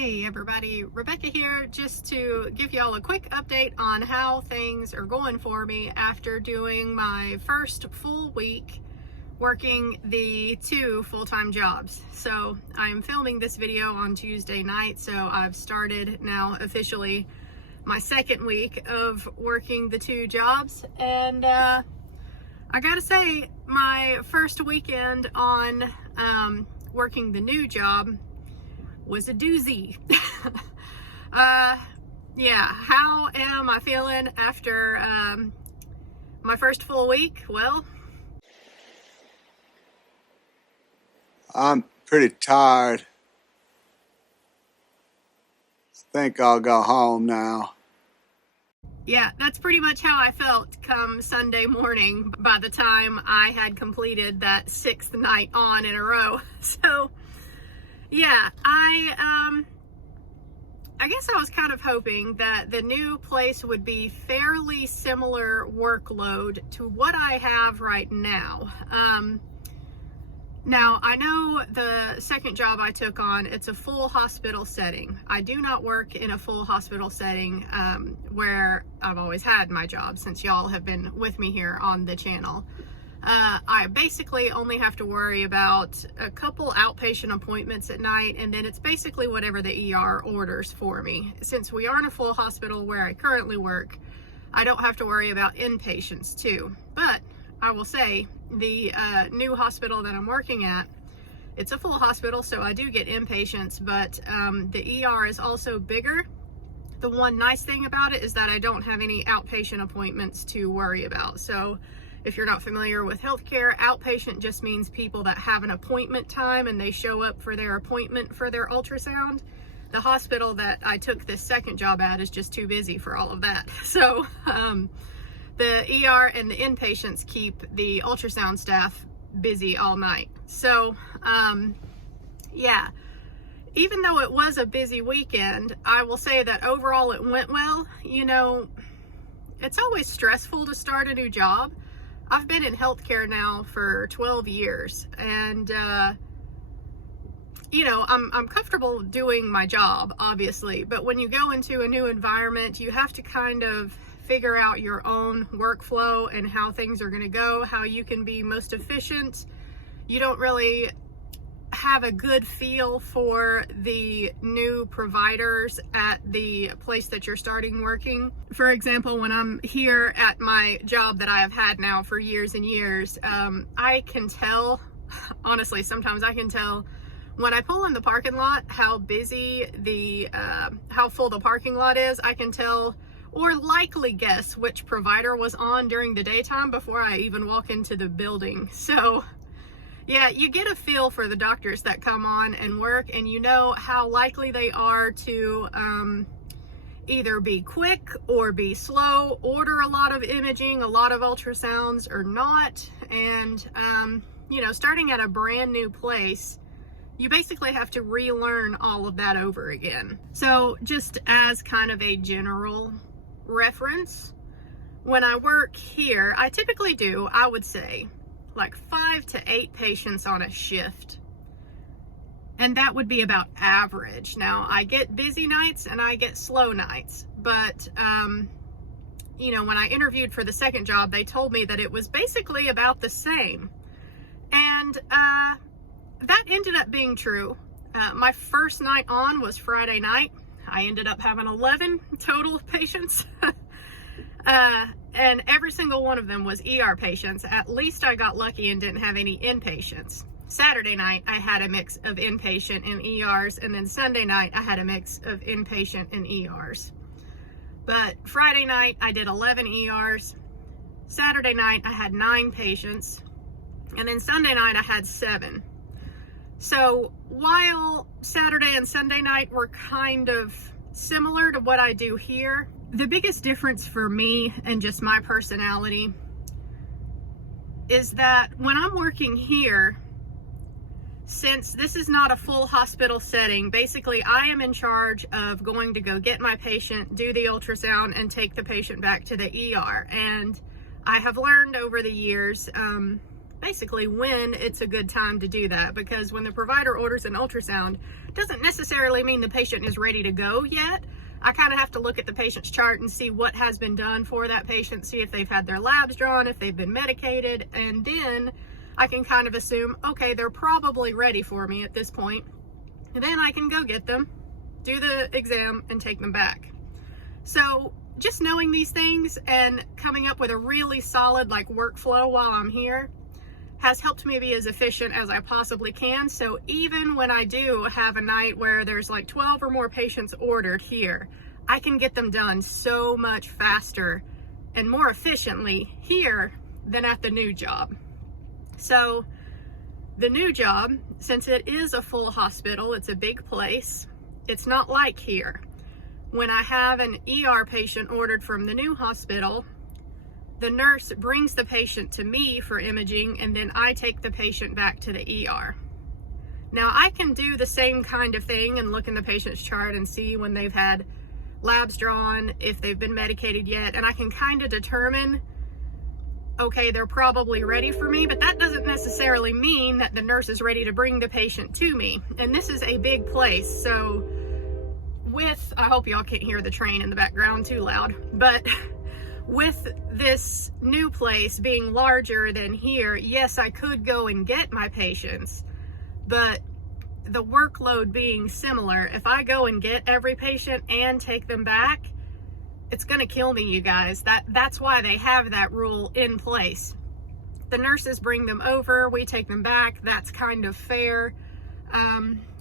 Hey everybody, Rebecca here, just to give y'all a quick update on how things are going for me after doing my first full week working the 2 full-time jobs. So I'm filming this video on Tuesday night, so I've started now officially my second week of working the 2 jobs, and I gotta say, my first weekend on working the new job was a doozy. Yeah, how am I feeling after my first full week? Well, I'm pretty tired. Think I'll go home now. yeah, that's pretty much how I felt come Sunday morning by the time I had completed that 6th night on in a row. So yeah, I guess I was kind of hoping that the new place would be fairly similar workload to what I have right now. Now, I know the second job I took on, it's a full hospital setting. I do not work in a full hospital setting where I've always had my job, since y'all have been with me here on the channel. I basically only have to worry about a couple outpatient appointments at night, and then it's basically whatever the ER orders for me. Since we aren't a full hospital where I currently work, I don't have to worry about inpatients too. But I will say, the new hospital that I'm working at, it's a full hospital, so I do get inpatients, but the ER is also bigger. The one nice thing about it is that I don't have any outpatient appointments to worry about. So if you're not familiar with healthcare, outpatient just means people that have an appointment time and they show up for their appointment for their ultrasound. The hospital that I took this second job at is just too busy for all of that. So the ER and the inpatients keep the ultrasound staff busy all night. So yeah, even though it was a busy weekend, I will say that overall it went well. You know, it's always stressful to start a new job. I've been in healthcare now for 12 years, and you know, I'm comfortable doing my job, obviously, but when you go into a new environment, you have to kind of figure out your own workflow and how things are going to go, how you can be most efficient. You don't really have a good feel for the new providers at the place that you're starting working. For example, when I'm here at my job that I have had now for years and years, I can tell, honestly, sometimes I can tell when I pull in the parking lot how busy how full the parking lot is. I can tell, or likely guess, which provider was on during the daytime before I even walk into the building. So yeah, you get a feel for the doctors that come on and work, and you know how likely they are to either be quick or be slow, order a lot of imaging, a lot of ultrasounds, or not. And you know, starting at a brand new place, you basically have to relearn all of that over again. So just as kind of a general reference, when I work here, I typically do, I would say, like 5 to 8 patients on a shift, and that would be about average. Now, I get busy nights and I get slow nights, but you know, when I interviewed for the second job, they told me that it was basically about the same, and that ended up being true. My first night on was Friday night. I ended up having 11 total patients. And every single one of them was ER patients. At least I got lucky and didn't have any inpatients. Saturday night, I had a mix of inpatient and ERs, and then Sunday night, I had a mix of inpatient and ERs. But Friday night, I did 11 ERs. Saturday night, I had 9 patients. And then Sunday night, I had 7. So while Saturday and Sunday night were kind of similar to what I do here, the biggest difference for me and just my personality is that when I'm working here, since this is not a full hospital setting, basically I am in charge of going to go get my patient, do the ultrasound, and take the patient back to the ER. And I have learned over the years basically when it's a good time to do that, because when the provider orders an ultrasound, It doesn't necessarily mean the patient is ready to go yet. I kind of have to look at the patient's chart and see what has been done for that patient, see if they've had their labs drawn, if they've been medicated, and then I can kind of assume, okay, they're probably ready for me at this point. And then I can go get them, do the exam, and take them back. So just knowing these things and coming up with a really solid workflow while I'm here has helped me be as efficient as I possibly can. So even when I do have a night where there's 12 or more patients ordered here, I can get them done so much faster and more efficiently here than at the new job. So the new job, since it is a full hospital, it's a big place, it's not like here. When I have an ER patient ordered from the new hospital, the nurse brings the patient to me for imaging, and then I take the patient back to the ER. Now I can do the same kind of thing and look in the patient's chart and see when they've had labs drawn, if they've been medicated yet, and I can kind of determine, okay, they're probably ready for me, but that doesn't necessarily mean that the nurse is ready to bring the patient to me. And this is a big place, so I hope y'all can't hear the train in the background too loud, but with this new place being larger than here, yes, I could go and get my patients, but the workload being similar, if I go and get every patient and take them back, it's gonna kill me, you guys. That's why they have that rule in place. The nurses bring them over, we take them back. That's kind of fair.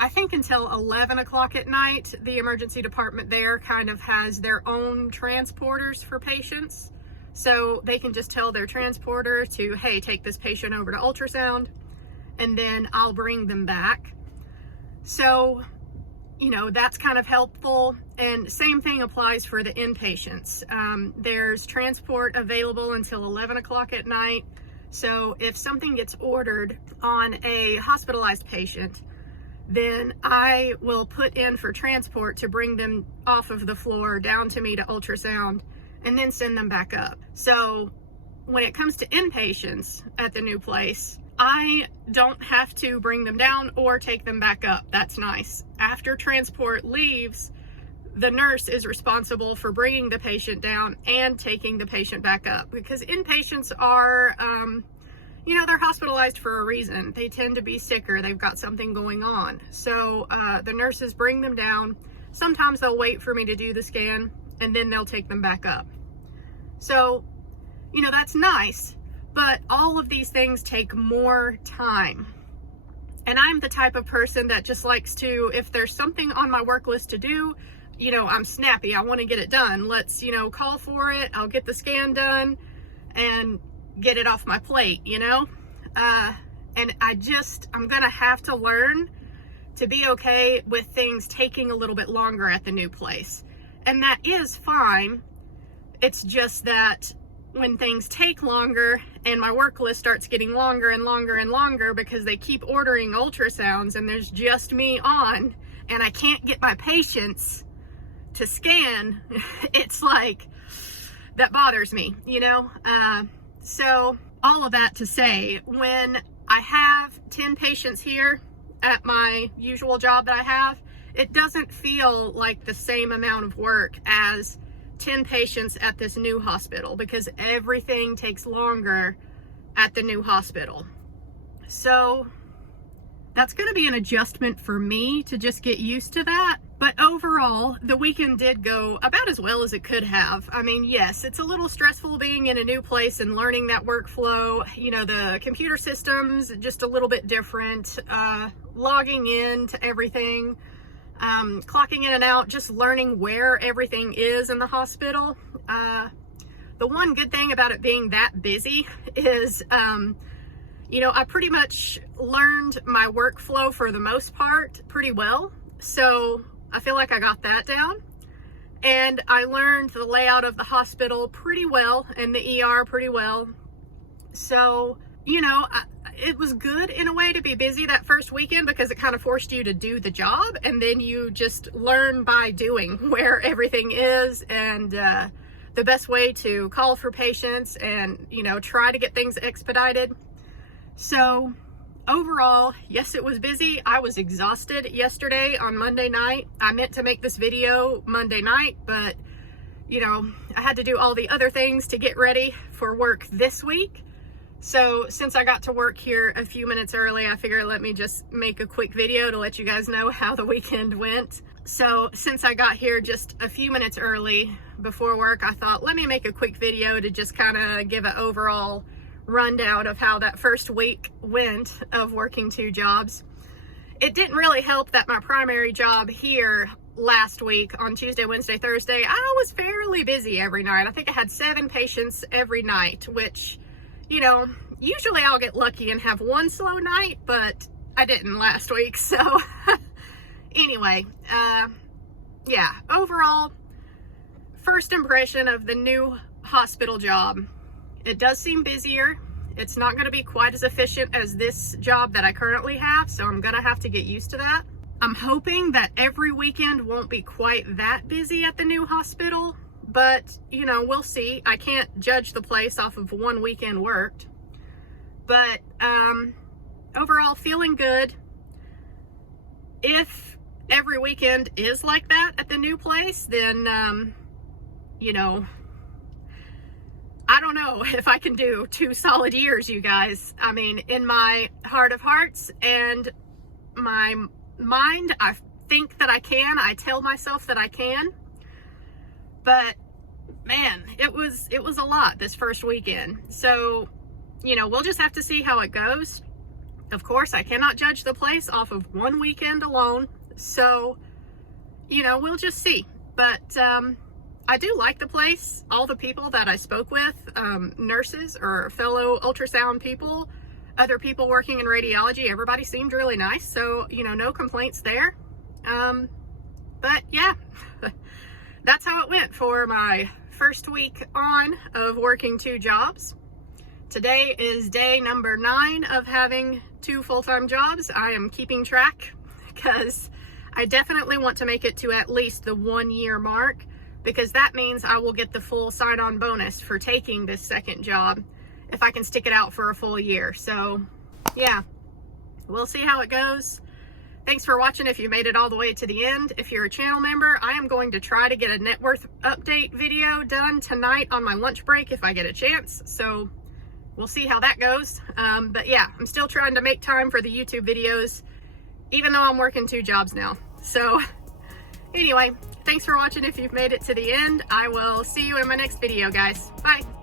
I think until 11 o'clock at night, the emergency department there kind of has their own transporters for patients. So they can just tell their transporter to, hey, take this patient over to ultrasound, and then I'll bring them back. So, that's kind of helpful. And same thing applies for the inpatients. There's transport available until 11 o'clock at night. So if something gets ordered on a hospitalized patient, then I will put in for transport to bring them off of the floor down to me to ultrasound and then send them back up. So when it comes to inpatients at the new place, I don't have to bring them down or take them back up. That's nice. After transport leaves, the nurse is responsible for bringing the patient down and taking the patient back up, because inpatients are, they're hospitalized for a reason. They tend to be sicker. They've got something going on. So the nurses bring them down. Sometimes they'll wait for me to do the scan, and then they'll take them back up. So, that's nice, but all of these things take more time. And I'm the type of person that just likes to, if there's something on my work list to do, I'm snappy. I want to get it done. Let's, call for it. I'll get the scan done and get it off my plate, and I'm gonna have to learn to be okay with things taking a little bit longer at the new place. And that is fine. It's just that when things take longer and my work list starts getting longer and longer and longer because they keep ordering ultrasounds and there's just me on and I can't get my patients to scan, it's that bothers me, So all of that to say, when I have 10 patients here at my usual job that I have, it doesn't feel like the same amount of work as 10 patients at this new hospital, because everything takes longer at the new hospital. So that's going to be an adjustment for me to just get used to that. But overall, the weekend did go about as well as it could have. I mean, yes, it's a little stressful being in a new place and learning that workflow. The computer system's just a little bit different. Logging in to everything, clocking in and out, just learning where everything is in the hospital. The one good thing about it being that busy is, I pretty much learned my workflow for the most part pretty well. So I feel like I got that down. And I learned the layout of the hospital pretty well and the ER pretty well. So, it was good in a way to be busy that first weekend because it kind of forced you to do the job, and then you just learn by doing where everything is and the best way to call for patients and, try to get things expedited. So overall, yes, it was busy. I was exhausted yesterday on Monday night. I meant to make this video Monday night, but you know, I had to do all the other things to get ready for work this week. So since I got to work here a few minutes early, I figured let me just make a quick video to let you guys know how the weekend went. So since I got here just a few minutes early before work, I thought let me make a quick video to just kind of give an overall rundown of how that first week went of working 2 jobs. It didn't really help that my primary job here last week on Tuesday, Wednesday, Thursday, I was fairly busy every night. I think I had 7 patients every night, which, you know, usually I'll get lucky and have 1 slow night, but I didn't last week. So anyway, yeah, overall, first impression of the new hospital job. It does seem busier. It's not going to be quite as efficient as this job that I currently have, so I'm going to have to get used to that. I'm hoping that every weekend won't be quite that busy at the new hospital, but, you know, we'll see. I can't judge the place off of 1 weekend worked. But overall, feeling good. If every weekend is like that at the new place, then, you know, I don't know if I can do 2 solid years, you guys. I mean, in my heart of hearts and my mind, I think that I can. I tell myself that I can. But man, it was a lot this first weekend. So, you know, we'll just have to see how it goes. Of course, I cannot judge the place off of 1 weekend alone. So, you know, we'll just see. But I do like the place. All the people that I spoke with, nurses or fellow ultrasound people, other people working in radiology, everybody seemed really nice. So, you know, no complaints there. But yeah, that's how it went for my first week on of working 2 jobs. Today is day number 9 of having 2 full-time jobs. I am keeping track because I definitely want to make it to at least the 1-year mark, because that means I will get the full sign-on bonus for taking this second job if I can stick it out for a full year. So yeah, we'll see how it goes. Thanks for watching if you made it all the way to the end. If you're a channel member, I am going to try to get a net worth update video done tonight on my lunch break if I get a chance. So we'll see how that goes. But yeah, I'm still trying to make time for the YouTube videos, even though I'm working 2 jobs now. So anyway, thanks for watching if you've made it to the end. I will see you in my next video, guys. Bye.